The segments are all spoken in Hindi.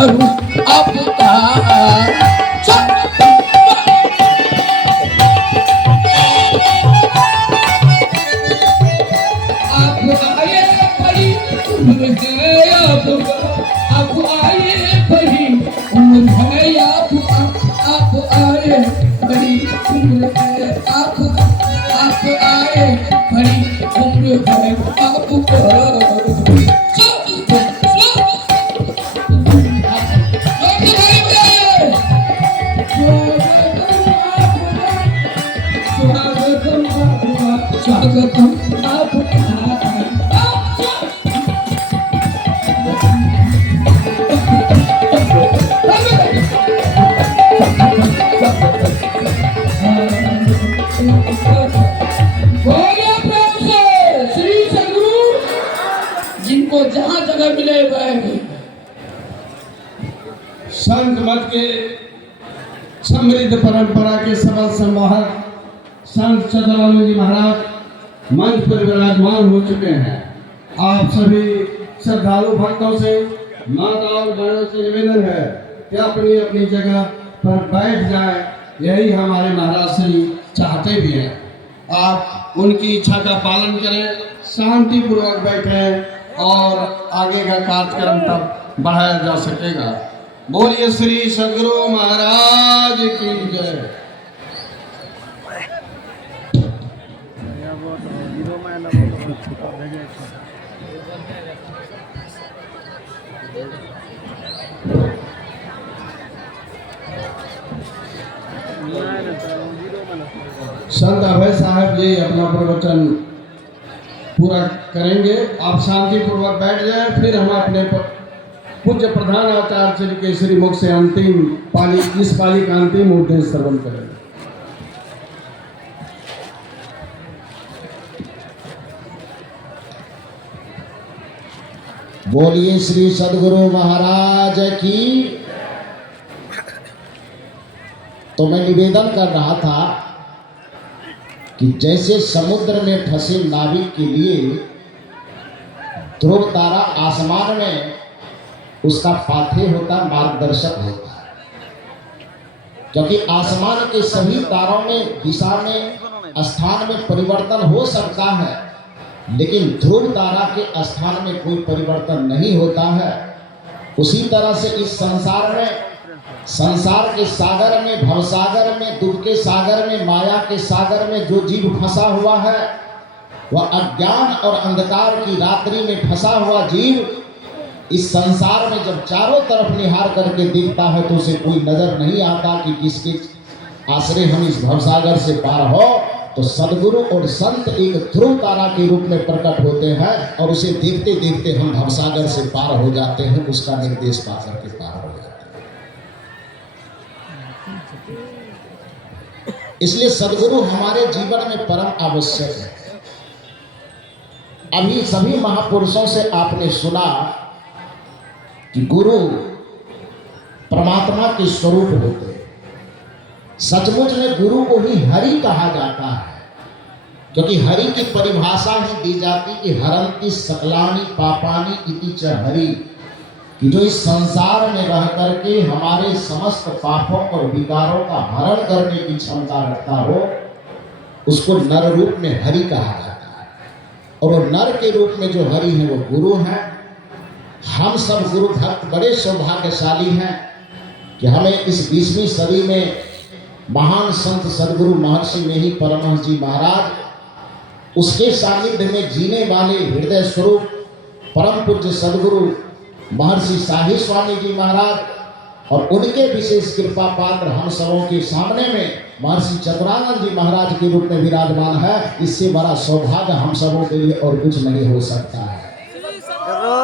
करूं आपका आप आए बड़ी उम्र है आप आए बड़ी उम्र है आप आए बड़ी उम्र है आपको स्वागतम आपका जिनको जहां जगह मिले वह संत मत के समृद्ध परंपरा के सबल संवाहक संत सदानंद जी महाराज मंच पर विराजमान हो चुके हैं। आप सभी श्रद्धालु भक्तों से माता और बहनों से निवेदन है कि अपनी अपनी जगह पर बैठ जाए। यही हमारे महाराज श्री चाहते भी हैं। आप उनकी इच्छा का पालन करें, शांति पूर्वक बैठें और आगे का कार्यक्रम तब बढ़ाया जा सकेगा। बोलिए श्री सदगुरु महाराज की जय। संत अभय साहब जी अपना प्रवचन पूरा करेंगे। आप शांति पूर्वक बैठ जाएं, फिर हम अपने पूज्य प्रधान आचार्य श्री के श्री मुख से अंतिम पाली इस पाली का अंतिम उपदेश श्रवण करेंगे। बोलिए श्री सदगुरु महाराज की। तो मैं निवेदन कर रहा था कि जैसे समुद्र में फंसे नाविक के लिए ध्रुव तारा आसमान में उसका पाथे होता, मार्गदर्शक होता है, क्योंकि आसमान के सभी तारों में दिशा में स्थान में परिवर्तन हो सकता है, लेकिन ध्रुव तारा के स्थान में कोई परिवर्तन नहीं होता है। उसी तरह से इस संसार के सागर में, भवसागर में, दुख के सागर में, माया के सागर में जो जीव फंसा हुआ है, वह अज्ञान और अंधकार की रात्रि में फंसा हुआ जीव इस संसार में जब चारों तरफ निहार करके देखता है तो उसे कोई नजर नहीं आता कि किसके आश्रय हम इस भवसागर से पार हो। तो सदगुरु और संत एक ध्रुव तारा के रूप में प्रकट होते हैं और उसे देखते देखते हम भवसागर से पार हो जाते हैं, उसका निर्देश पा करके पार हो जाते हैं। इसलिए सदगुरु हमारे जीवन में परम आवश्यक है। अभी सभी महापुरुषों से आपने सुना कि गुरु परमात्मा के स्वरूप होते हैं। सचमुच में गुरु को ही हरि कहा जाता है, क्योंकि हरि की परिभाषा ही दी जाती कि हरंति सकलानि पापानि इति च हरि, कि जो इस संसार में रह करके हमारे समस्त पापों और विकारों का हरण करने की क्षमता रखता हो, उसको नर रूप में हरि कहा जाता है। और वो नर के रूप में जो हरि है वो गुरु है। हम सब गुरु भक्त बड़े सौभाग्यशाली हैं कि हमें इस 20वीं सदी में महान संत सदगुरु महर्षि मेही परमहंस जी महाराज, उसके सानिध्य में जीने वाले हृदय स्वरूप परम पूज्य सदगुरु महर्षि शाही स्वामी जी महाराज और उनके विशेष कृपा पात्र हम सबों के सामने में महर्षि चतुरानंद जी महाराज के रूप में विराजमान है। इससे बड़ा सौभाग्य हम सबों के लिए और कुछ नहीं हो सकता है।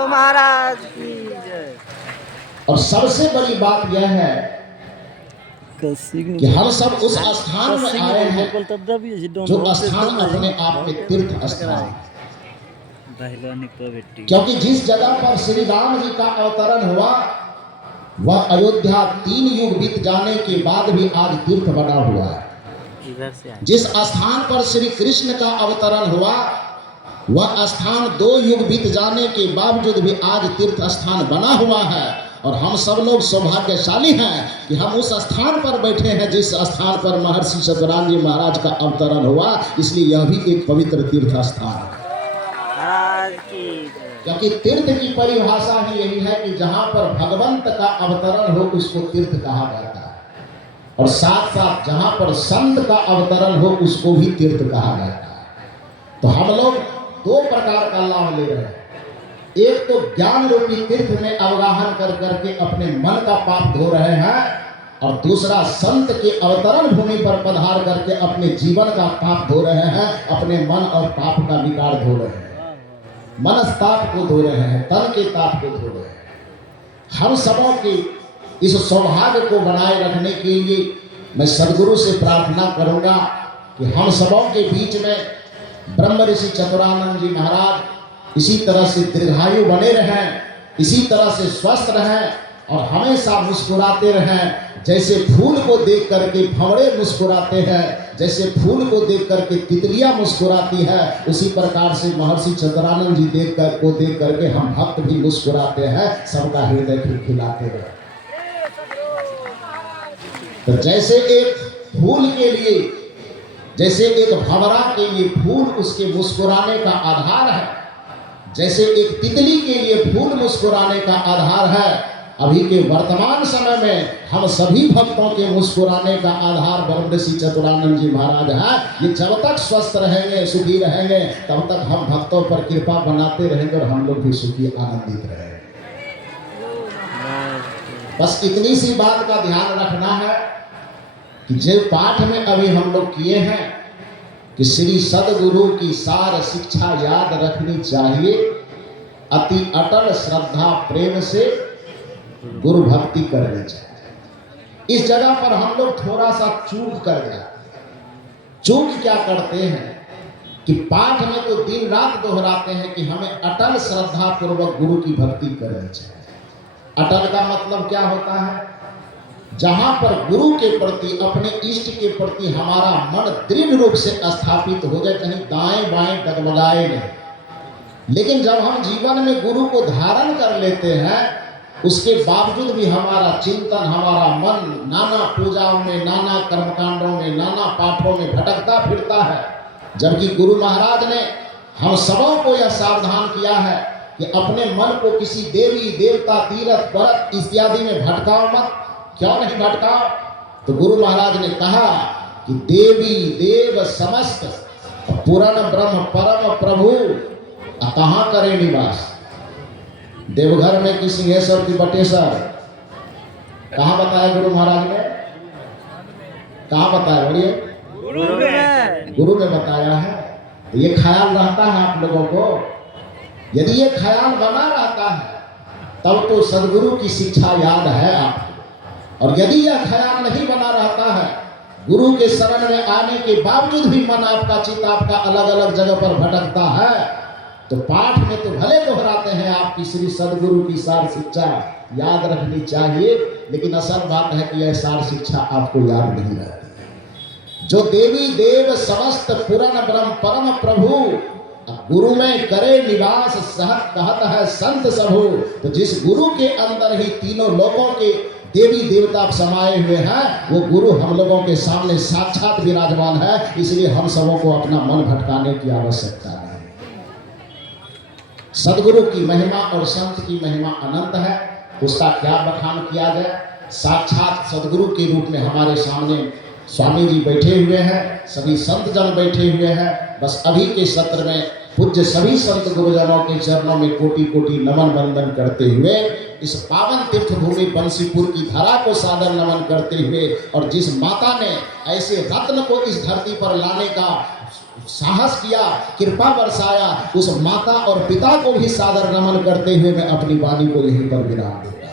महाराज की जय। और सबसे बड़ी बात यह है कि हम सब उस स्थान में आए हैं जो स्थान अपने आप में तीर्थ स्थान, क्योंकि जिस जगह पर श्री राम जी का अवतरण हुआ वह अयोध्या 3 युग बीत जाने के बाद भी आज तीर्थ बना हुआ है। जिस स्थान पर श्री कृष्ण का अवतरण हुआ वह स्थान 2 युग बीत जाने के बावजूद भी आज तीर्थ स्थान बना हुआ है। और हम सब लोग सौभाग्यशाली हैं कि हम उस स्थान पर बैठे हैं जिस स्थान पर महर्षि सतराम जी महाराज का अवतरण हुआ। इसलिए यह भी एक पवित्र तीर्थ स्थान है, क्योंकि तीर्थ की परिभाषा ही यही है कि जहाँ पर भगवंत का अवतरण हो उसको तीर्थ कहा जाता है, और साथ साथ जहाँ पर संत का अवतरण हो उसको भी तीर्थ कहा जाता है। तो हम लोग दो प्रकार का लाभ ले रहे हैं। एक तो ज्ञान रूपी तीर्थ में अवगाहन कर करके अपने मन का पाप धो रहे हैं, और दूसरा संत के अवतरण भूमि पर पधार करके अपने जीवन का पाप धो रहे हैं, अपने मन और पाप का विकार धो रहे हैं, मनस्ताप को धो रहे हैं, तन के ताप को धो रहे हैं। हम सबों के इस सौभाग्य को बनाए रखने के लिए मैं सदगुरु से प्रार्थना करूंगा कि हम सबों के बीच में ब्रह्म ऋषि चतुरानंद जी महाराज इसी तरह से दीर्घायु बने रहें, इसी तरह से स्वस्थ रहें और हमेशा मुस्कुराते रहें। जैसे फूल को देख करके भंवरे मुस्कुराते हैं, जैसे फूल को देख करके तितलियां मुस्कुराती है, उसी प्रकार से महर्षि चतुरानंद जी देख करके हम भक्त भी मुस्कुराते हैं, सबका हृदय खिलाते रहे। तो जैसे एक फूल के लिए, जैसे एक भंवरा के लिए फूल उसके मुस्कुराने का आधार है, जैसे एक तितली के लिए फूल मुस्कुराने का आधार है, अभी के वर्तमान समय में हम सभी भक्तों के मुस्कुराने का आधार ब्रह्म ऋषि चतुरानंद जी महाराज हैं। ये जब तक स्वस्थ रहेंगे, सुखी रहेंगे, तब तक हम भक्तों पर कृपा बनाते रहेंगे और हम लोग भी सुखी आनंदित रहेंगे। बस इतनी सी बात का ध्यान रखना है कि जो पाठ में अभी हम लोग किए हैं कि श्री सदगुरु की सार शिक्षा याद रखनी चाहिए, अति अटल श्रद्धा प्रेम से गुरु भक्ति करनी चाहिए। इस जगह पर हम लोग थोड़ा सा चूक कर जाते हैं। चूक क्या करते हैं कि पाठ में तो दिन रात दोहराते हैं कि हमें अटल श्रद्धा पूर्वक गुरु की भक्ति करनी चाहिए। अटल का मतलब क्या होता है? जहां पर गुरु के प्रति, अपने इष्ट के प्रति हमारा मन दृढ़ रूप से स्थापित हो जाए, कहीं दाएं बाएं डगमगाए नहीं। लेकिन जब हम जीवन में गुरु को धारण कर लेते हैं, उसके बावजूद भी हमारा चिंतन, हमारा मन नाना पूजाओं में, नाना कर्मकांडों में, नाना पाठों में भटकता फिरता है। जबकि गुरु महाराज ने हम सबों को यह सावधान किया है कि अपने मन को किसी देवी देवता, तीर्थ व्रत इत्यादि में भटकाओ मत। क्यों नहीं भटकाओ? तो गुरु महाराज ने कहा कि देवी देव समस्त पूर्ण ब्रह्म परम प्रभु कहाँ करे निवास। देवघर में कि सिंहेश्वर की बटेश्वर, कहाँ बताया गुरु महाराज ने? कहाँ बताया? बोलिए। गुरु में बताया है। तो ये ख्याल रहता है आप लोगों को? यदि ये ख्याल बना रहता है तब तो सदगुरु की शिक्षा याद है आपको। और यदि यह ख्याल नहीं बना रहता है, गुरु के शरण में आने के बावजूद भी मन आपका, चित्त आपका अलग अलग जगह पर भटकता है, तो पाठ में तो भले दोहराते हैं आपकी श्री सदगुरु की सार शिक्षा याद रखनी चाहिए, लेकिन असल बात है कि यह सार शिक्षा आपको याद नहीं रहती। जो देवी देव समस्त पूर्ण ब्रह्म परम प्रभु गुरु में करे निवास सहत कहत है संत सबो। तो जिस गुरु के अंदर ही तीनों लोगों के देवी देवता समाये हुए हैं, वो गुरु हम लोगों के सामने साक्षात विराजमान है। इसलिए हम सबों को अपना मन भटकाने की आवश्यकता नहीं। सदगुरु की महिमा और संत की महिमा अनंत है, उसका क्या बखान किया जाए। साक्षात सदगुरु के रूप में हमारे सामने स्वामी जी बैठे हुए हैं, सभी संत जन बैठे हुए हैं। बस अभी के सत्र में पूज्य सभी संत गुरुजनों के चरणों में कोटि कोटि नमन वंदन करते हुए, इस पावन तीर्थ भूमि बंसीपुर की धरा को सादर नमन करते हुए, और जिस माता ने ऐसे रत्न को इस धरती पर लाने का साहस किया, कृपा बरसाया, उस माता और पिता को भी सादर नमन करते हुए मैं अपनी वाणी को यहीं पर विराम दूंगा।